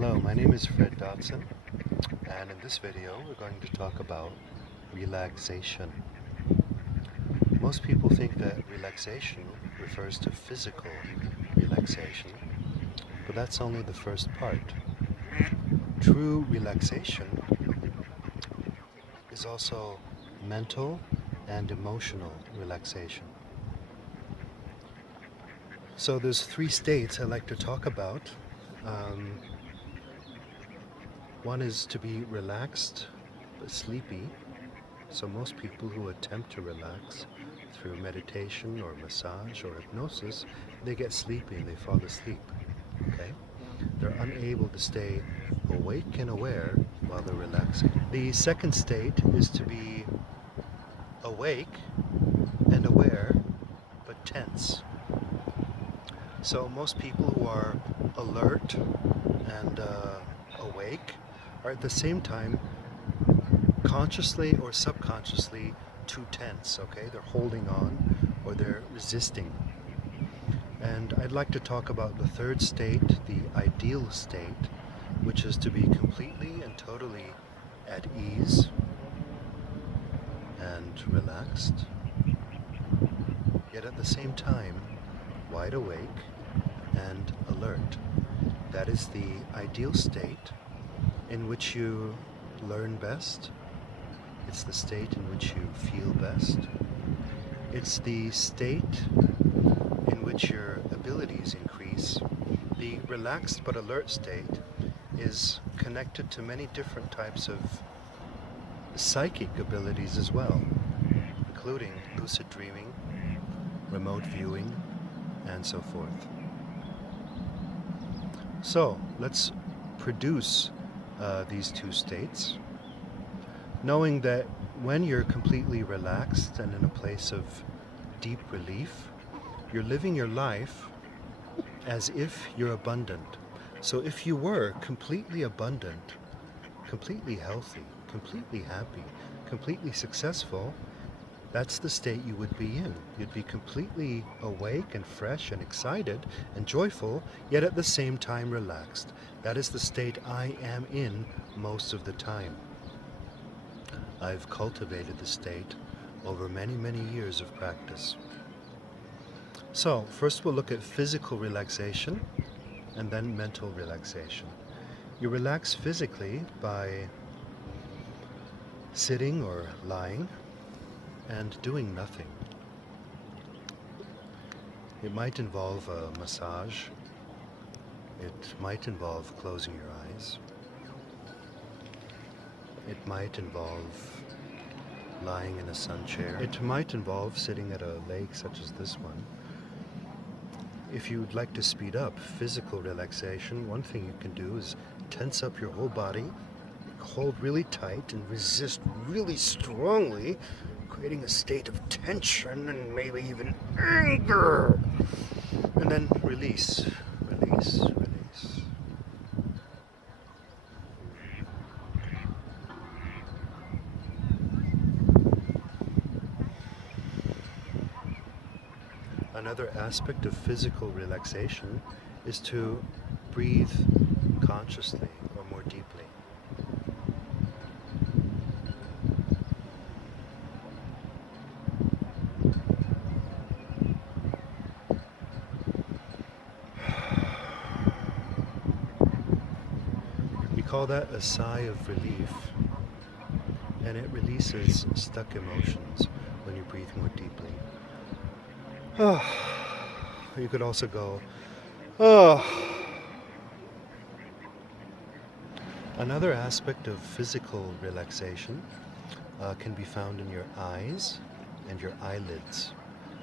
Hello, my name is Fred Dodson, and in this video we're going to talk about relaxation. Most people think that relaxation refers to physical relaxation, but that's only the first part. True relaxation is also mental and emotional relaxation. So there's three states I like to talk about. Um, One is to be relaxed but sleepy. So most people who attempt to relax through meditation or massage or hypnosis, they get sleepy and they fall asleep. Okay? They're unable to stay awake and aware while they're relaxing. The second state is to be awake and aware but tense. So most people who are alert and awake are at the same time consciously or subconsciously too tense, okay? They're holding on or they're resisting. And I'd like to talk about the third state, the ideal state, which is to be completely and totally at ease and relaxed, yet at the same time wide awake and alert. That is the ideal state in which you learn best. It's the state in which you feel best. It's the state in which your abilities increase. The relaxed but alert state is connected to many different types of psychic abilities as well, including lucid dreaming, remote viewing, and so forth. So let's produce these two states, knowing that when you're completely relaxed and in a place of deep relief, you're living your life as if you're abundant. So if you were completely abundant, completely healthy, completely happy, completely successful, that's the state you would be in. You'd be completely awake and fresh and excited and joyful, yet at the same time relaxed. That is the state I am in most of the time. I've cultivated the state over many, many years of practice. So, first we'll look at physical relaxation and then mental relaxation. You relax physically by sitting or lying and doing nothing. It might involve a massage. It might involve closing your eyes. It might involve lying in a sun chair. It might involve sitting at a lake such as this one. If you'd like to speed up physical relaxation, one thing you can do is tense up your whole body, hold really tight and resist really strongly, creating a state of tension and maybe even anger. And then release, release, release. Another aspect of physical relaxation is to breathe consciously or more deeply. We call that a sigh of relief, and it releases stuck emotions when you breathe more deeply. You could also go, oh. Another aspect of physical relaxation can be found in your eyes and your eyelids.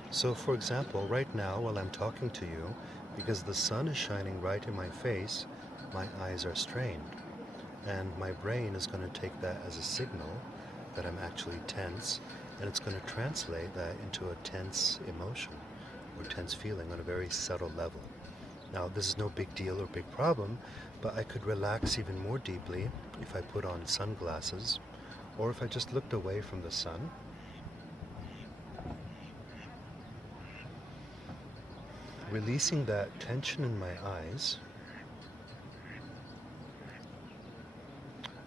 So for example, right now while I'm talking to you, because the sun is shining right in my face, my eyes are strained. And my brain is going to take that as a signal that I'm actually tense, and it's going to translate that into a tense emotion or tense feeling on a very subtle level. Now, this is no big deal or big problem, but I could relax even more deeply if I put on sunglasses or if I just looked away from the sun. Releasing that tension in my eyes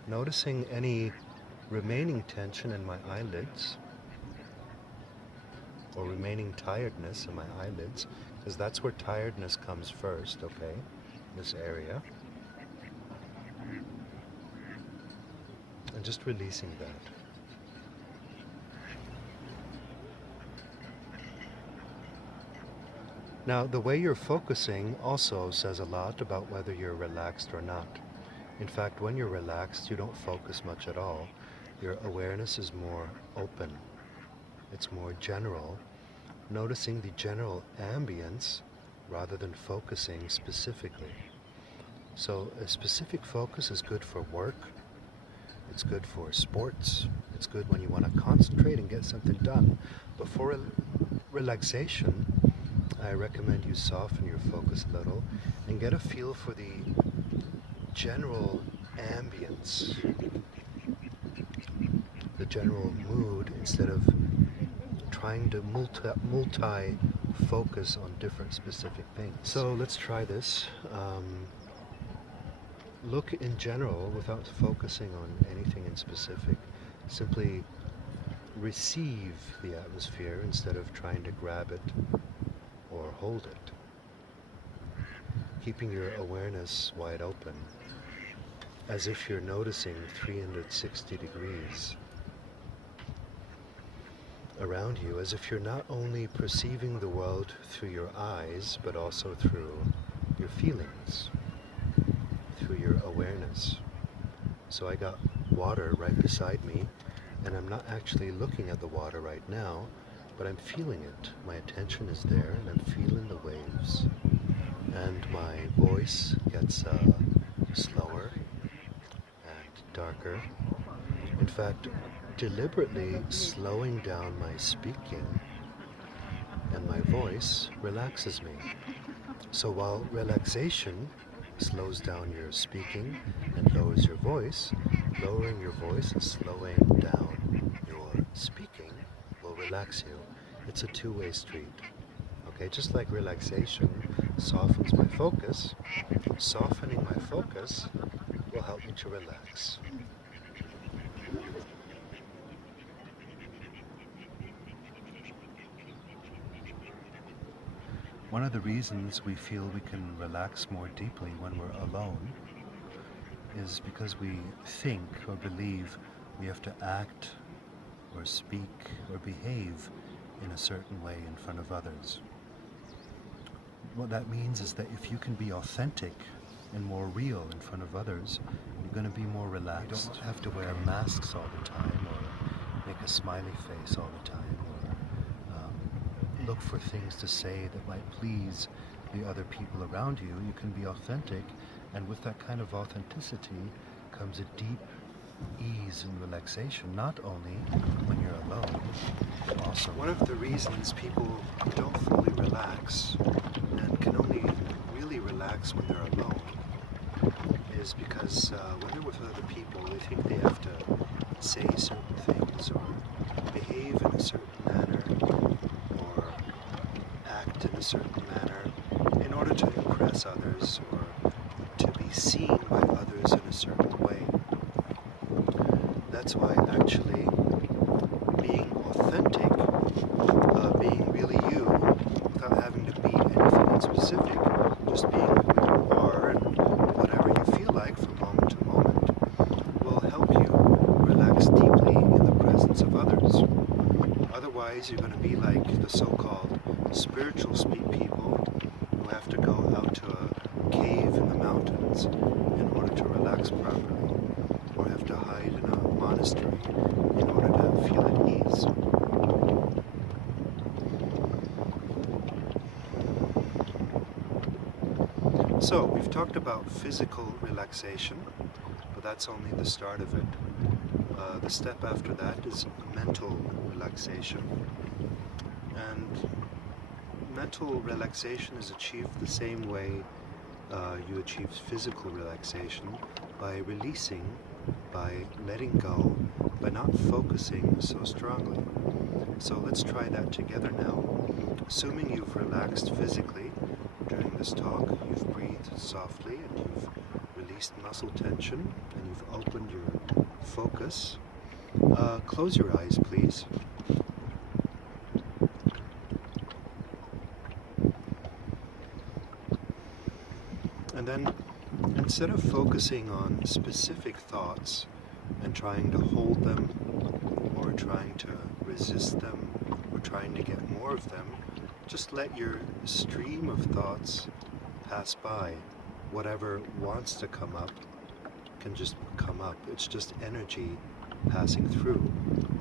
noticing any remaining tension in my eyelids or remaining tiredness in my eyelids, because that's where tiredness comes first, okay? This area. And just releasing that. Now, the way you're focusing also says a lot about whether you're relaxed or not. In fact, when you're relaxed, you don't focus much at all. Your awareness is more open. It's more general, noticing the general ambience rather than focusing specifically. So a specific focus is good for work. It's good for sports. It's good when you want to concentrate and get something done. But for relaxation, I recommend you soften your focus a little and get a feel for the general ambience, the general mood, instead of trying to multi-focus on different specific things. So let's try this. Look in general without focusing on anything in specific. Simply receive the atmosphere instead of trying to grab it or hold it. Keeping your awareness wide open, as if you're noticing 360 degrees around you, as if you're not only perceiving the world through your eyes, but also through your feelings, through your awareness. So I got water right beside me, and I'm not actually looking at the water right now, but I'm feeling it. My attention is there, and I'm feeling the waves. And my voice gets slower and darker. In fact, deliberately slowing down my speaking and my voice relaxes me. So while relaxation slows down your speaking and lowers your voice, lowering your voice and slowing down your speaking will relax you. It's a two-way street. Okay, just like relaxation softens my focus, softening my focus will help me to relax. One of the reasons we feel we can relax more deeply when we're alone is because we think or believe we have to act or speak or behave in a certain way in front of others. What that means is that if you can be authentic and more real in front of others, you're going to be more relaxed. You don't have to wear masks all the time or make a smiley face all the time or look for things to say that might please the other people around you. You can be authentic, and with that kind of authenticity comes a deep ease and relaxation, not only when you're alone, but also. One of the reasons people don't fully relax and can only really relax when they're alone is because when they're with other people, they think they have to say certain things or behave in a certain manner or act in a certain manner in order to impress others or to be seen by others in a certain way. That's why actually being authentic, being really you, without having to be anything in specific, just being who you are and whatever you feel like from moment to moment, will help you relax deeply in the presence of others. Otherwise, you're going to be like the so-called spiritual speak people who have to go out to a cave in the mountains in order to relax properly, or have to hide in a monastery in order to feel at ease. So, we've talked about physical relaxation, but that's only the start of it. The step after that is mental relaxation. And mental relaxation is achieved the same way you achieve physical relaxation, by releasing, by letting go, by not focusing so strongly. So let's try that together now. Assuming you've relaxed physically during this talk, you've breathed softly and you've released muscle tension and you've opened your focus, close your eyes, please. And then, instead of focusing on specific thoughts and trying to hold them, or trying to resist them, or trying to get more of them, just let your stream of thoughts pass by. Whatever wants to come up can just come up. It's just energy passing through.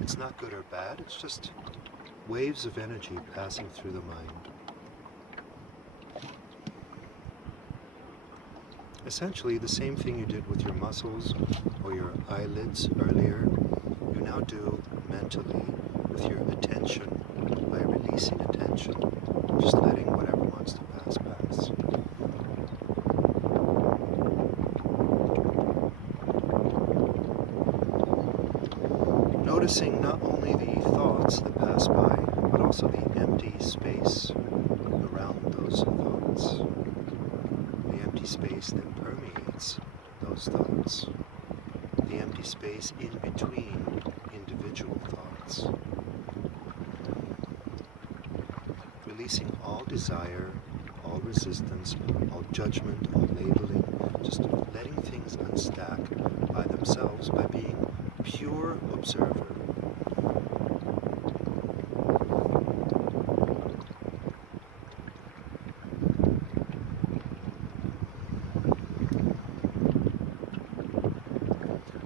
It's not good or bad, it's just waves of energy passing through the mind. Essentially the same thing you did with your muscles or your eyelids earlier, you now do mentally with your attention by releasing attention, just letting whatever wants to pass. Noticing not only the thoughts that pass by, but also the empty space around those thoughts. The empty space that permeates those thoughts. The empty space in between individual thoughts. Releasing all desire, all resistance, all judgment, all labeling, just letting things unstack by themselves by being pure observer.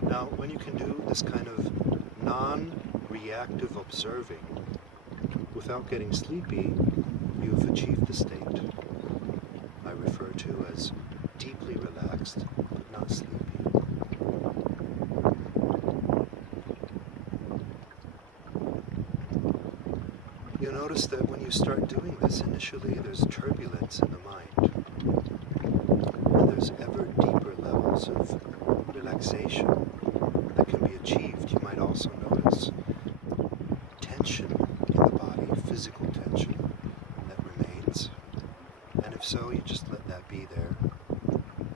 Now, when you can do this kind of non-reactive observing without getting sleepy, you've achieved the state I refer to as deeply relaxed but not sleepy. You'll notice that when you start doing this, initially there's turbulence in the mind, and there's ever deeper levels of relaxation that can be achieved. You might also notice tension in the body, physical tension that remains, and if so, you just let that be there.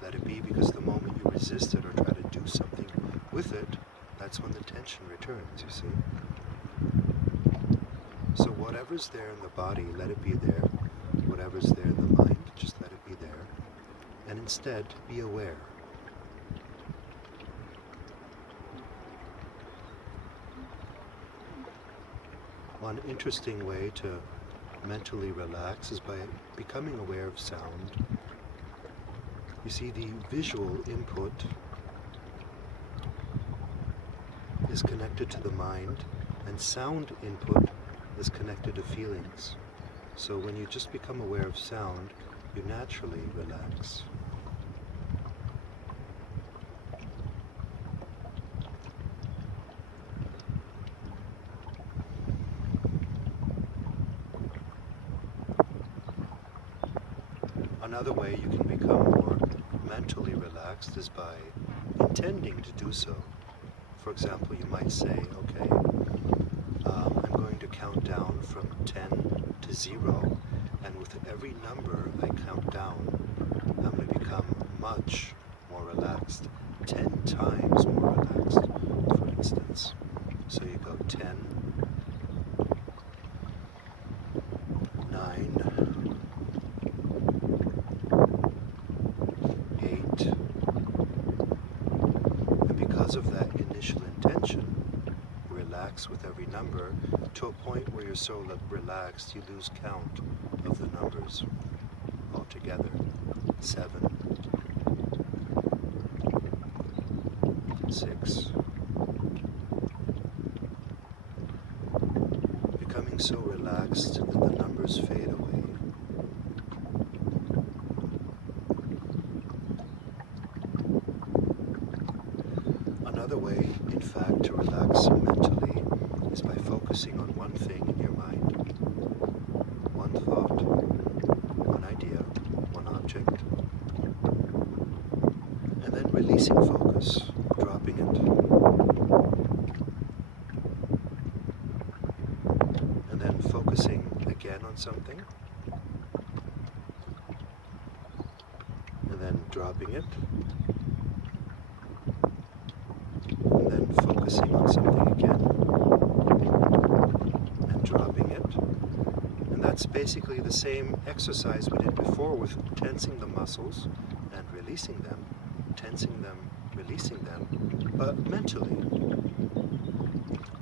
Let it be, because the moment you resist it or try to do something with it, that's when the tension returns, you see. So whatever's there in the body, let it be there. Whatever's there in the mind, just let it be there. And instead, be aware. One interesting way to mentally relax is by becoming aware of sound. You see, the visual input is connected to the mind, and sound input is connected to feelings. So when you just become aware of sound, you naturally relax. Another way you can become more mentally relaxed is by intending to do so. For example, you might say, okay, I'm going to count down from 10 to 0, and with every number I count down, I'm going to become much more relaxed, 10 times more relaxed, for instance. So you go 10, 9, 8, and because of that initial intention, relax with every number to a point where you're so relaxed you lose count of the numbers altogether. 7, 6, becoming so relaxed that the numbers fade away. Another way, in fact, to relax mentally is by focusing on one thing in your mind, one thought, one idea, one object, and then releasing focus, dropping it, and then focusing again on something, and then dropping it, focusing on something again and dropping it. And that's basically the same exercise we did before with tensing the muscles and releasing them, tensing them, releasing them, but mentally.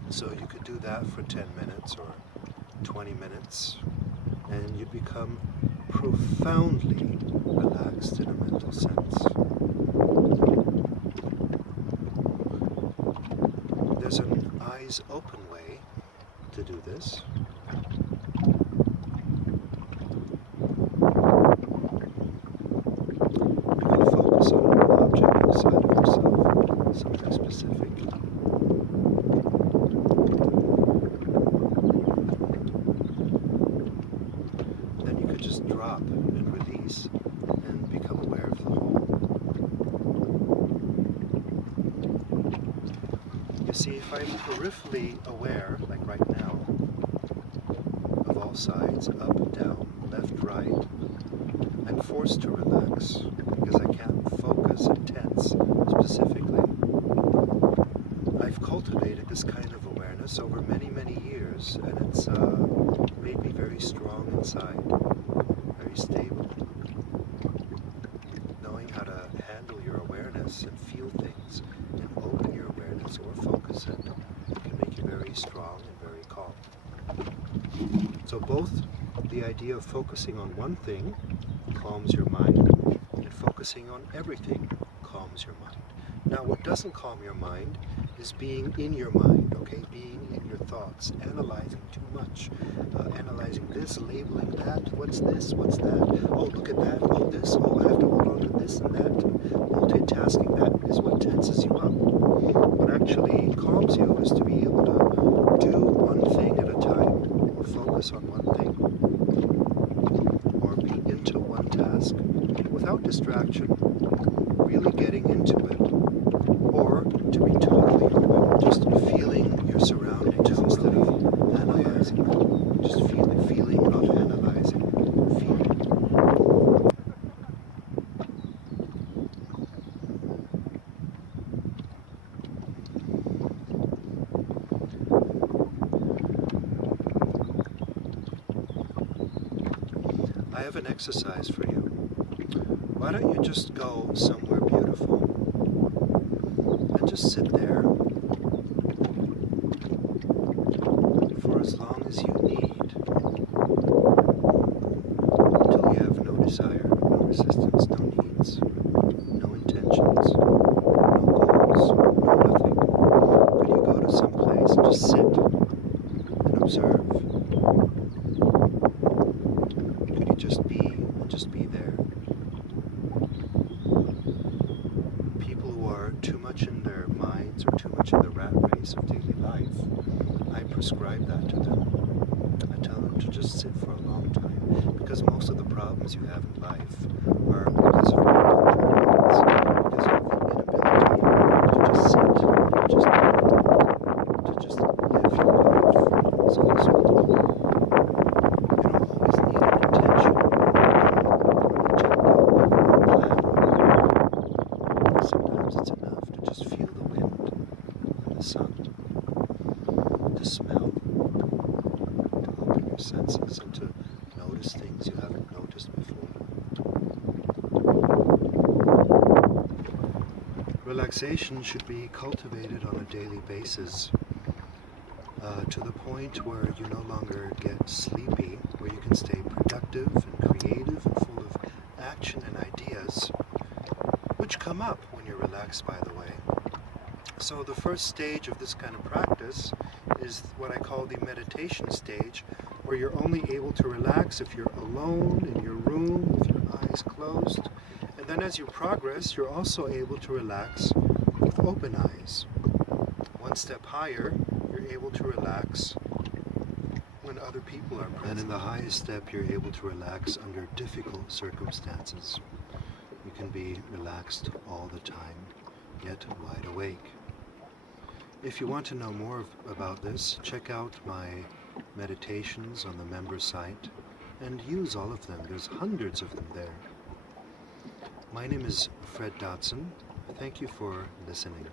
So you could do that for 10 minutes or 20 minutes, and you'd become profoundly relaxed in a mental sense. There's an eyes open way to do this. You can focus on an object inside of yourself, something specific. Then you could just drop and release and become aware of the whole. You see, if I'm peripherally aware, like right now, of all sides, up, down, left, right, I'm forced to relax because I can't focus and tense specifically. I've cultivated this kind of awareness over many, many years, and it's made me very strong inside, very stable. Knowing how to handle your awareness and feel things and open your awareness or focus it can make you very strong and very calm. So both the idea of focusing on one thing calms your mind, and focusing on everything calms your mind. Now, what doesn't calm your mind is being in your mind, okay? Being in your thoughts, analyzing too much, analyzing this, labeling that, what's this, what's that, oh, look at that, oh, this, oh, I have to hold on to this and that. Multitasking, that is what tenses you up. What actually calms you is to be able to do one thing at a time, or focus on one thing, or be into one task without distraction, really getting into it, or to be totally open, just feeling your surroundings instead of analyzing them. Just feeling, not analyzing, feeling. I have an exercise for you. Why don't you just go somewhere beautiful and just sit there for as long as you need until you have no desire, no resistance, no needs, no intentions, no goals, no nothing. Could you go to some place and just sit and observe? Could you just be and just be there? People who are too much in their minds or too much in the rat race of daily life, I prescribe that to them. I tell them to just sit for a long time, because most of the problems you have in life are because of mental problems, because of the inability to just sit, to just live your life. So it's you don't always need an intention, or an agenda, or a plan. Sometimes it's enough to just feel the wind and the sun, to smell, to open your senses and to notice things you haven't noticed before. Relaxation should be cultivated on a daily basis to the point where you no longer get sleepy, where you can stay productive and creative and full of action and ideas, which come up when you're relaxed, by the way. So the first stage of this kind of practice is what I call the meditation stage, where you're only able to relax if you're alone in your room with your eyes closed. And then as you progress, you're also able to relax with open eyes. One step higher, you're able to relax when other people are present. And in the highest step, you're able to relax under difficult circumstances. You can be relaxed all the time, yet wide awake. If you want to know more about this, check out my meditations on the member site and use all of them. There's hundreds of them there. My name is Fred Dodson. Thank you for listening.